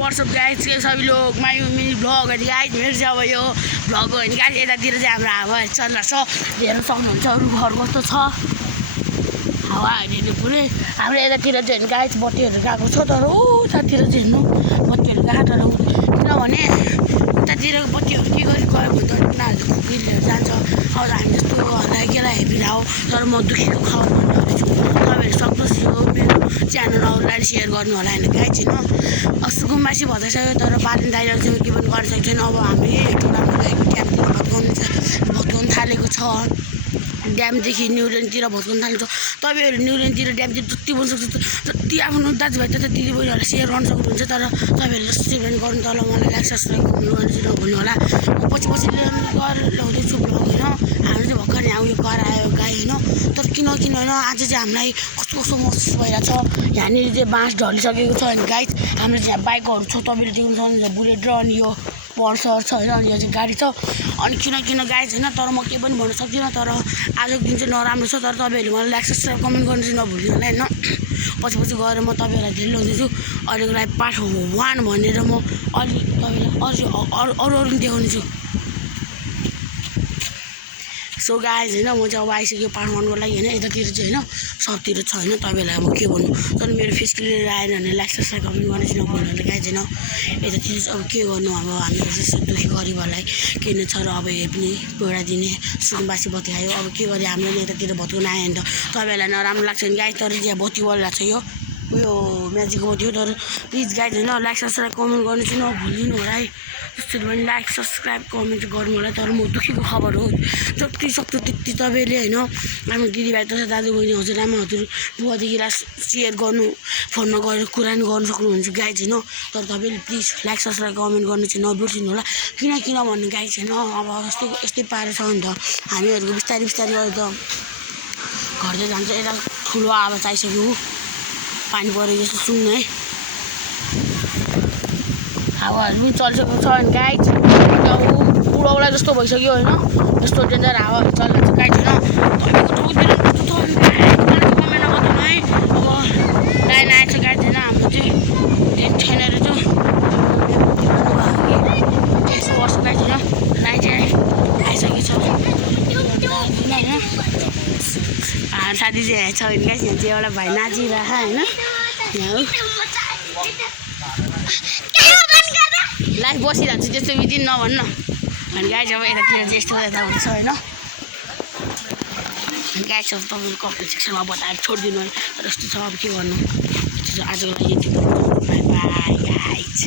WhatsApp guys के सभी लोग माई मिनी ब्लग अनि गाइस मेरो चाहिँ अब यो ब्लग हो अनि गाइस यतातिर चाहिँ हाम्रो हावा चल्दैछ हेर्न सक्नुहुन्छ रुखहरू कस्तो छ हावा हानेले पुरै हाम्रो यतातिर चाहिँ गाइस बत्तीहरू गएको छ तर उतातिर चाहिँ हेर्नु बत्तीहरू गएको तर किनभने उतातिर बत्तीहरू के गरी गयो भने त उनीहरूले खुकुरीहरू जान्छ अब हामी जस्तोहरूलाई केलाई हेपिरहेको हो तर म दुःखीको खबर भन्दैछु तपाईँहरू सक्नुहोस् यो मेरो च्यानल अरूलाई सेयर गर्नु होला होइन गाइस होइन सुकुम्बासी भइसक्यो तर बालिन दाइले चाहिँ के पनि गर्न सकेको छैन अब हामी टोलामा गएको ड्यामतिर भत्काउनु थालेको छ ड्यामदेखि न्युरेनतिर भत्काउनु थालेको छ तपाईँहरू न्युरेनतिर ड्यामतिर जति बोल्नु सक्छ जति आफ्नो दाजुभाइ तथा दिदीबहिनीहरूलाई सेयर गर्न सक्नुहुन्छ तर तपाईँहरूले सेयर गर्नु तल मलाई लाइक सब्सक्राइब गर्नु भन्नु होला पछि पछि गरेर ल्याउँदैछु ब्लग होइन हाम्रो चाहिँ भर्खर यहाँ उयो गरायो गाई होइन तर किन होइन आज चाहिँ हामीलाई कस्तो कस्तो महसुस भइरहेको छ यहाँनिर चाहिँ बाँस ढलिसकेको छ अनि गाइस हाम्रो चाहिँ बाइकहरू छ तपाईँले देख्नु सक्नुहुन्छ बुलेट र अनि यो पल्सर छ होइन अनि यो चाहिँ गाडी छ अनि किन गाइस होइन तर म केही पनि भन्न सक्दिनँ तर आजको दिन चाहिँ नराम्रो छ तर तपाईँहरूले मलाई लाइक सब्सक्राइब कमेन्ट गर्नु चाहिँ नभुल्नु होला होइन पछि गएर म तपाईँहरूलाई धेरै ल्याउँदैछु अहिलेको लागि पार्ट 1 भनेर म अलि तपाईँलाई अरू देखाउनेछु सो गाइज होइन म चाहिँ अब आइसक्यो पार्ट 1 को लागि होइन यतातिर चाहिँ होइन सबतिर छ होइन तपाईँहरूलाई अब के भन्नु तर मेरो फेस क्लियर आएन भने लाइक सब्सक्राइब कमेन्ट गर्ने चाहिँ नभन्नु होला गाइज होइन यतातिर चाहिँ अब के गर्नु अब हामीहरू जस्तो दुःखी गरिबहरूलाई के नै छ र अब हे पनि पेडा दिने सुकुम्बासी बत्ती आयो अब के गरे हामीले यतातिर भत्काउन आयो भने त तपाईँहरूलाई नराम्रो लाग्छ भने गाइज तर चाहिँ बत्ती बलिरहेको छ यो उयो म्याजिकको बत्ती हो तर प्लिज गाइज होइन लाइक सब्सक्राइब कमेन्ट गर्नु चाहिँ नभुलिदिनु होला है त्यसरी पनि लाइक सब्सक्राइब कमेन्ट गर्नु होला तर म दुःखीको खबर हो जति सक्दो त्यति तपाईँले होइन आफ्नो दिदीभाइ तथा दाजुबहिनी हजुरआमा हजुर बुवादेखिलाई सेयर गर्नु फोनमा गएर कुरा नि गर्नु सक्नुहुन्छ गाइज होइन तर तपाईँले प्लिज लाइक सब्सक्राइब कमेन्ट गर्नु चाहिँ नबिर्सिनु होला किन भन्नु गाइज होइन अब यस्तै पारेर छ नि त हामीहरूको बिस्तारै गरेर त घट्दै जान्छ यता ठुलो आवाज आइसक्यो पानी परेको जस्तो सुन्नु है हावाहरू पनि चलिसकेको छ अनि गाइज उडाउला जस्तो भइसक्यो होइन यस्तो डेन्जर हावाहरू चलिरहेको छ गाइज होइन कमेन्ट गर्नु है अब लाइन आएछ गाइज होइन हाम्रो चाहिँ छैन रहेछ यसो वर्ष गाइज होइन लाइन चाहिँ आइसकेको छ होइन साथी चाहिँ छ भने गाइज यहाँ चाहिँ एउटा भाइ नाचिरहेको होइन लाइफ बसिरहन्छ त्यस्तो विदिन नभन्न अनि गाइज अब यतातिर चाहिँ यस्तो यता हुन्छ होइन गाइज अब तपाईँको कमेन्ट सेक्सनमा बताएर छोडिदिनु है तर यस्तो छ अब के गर्नु आजको लागि यति बाई बाई गाइज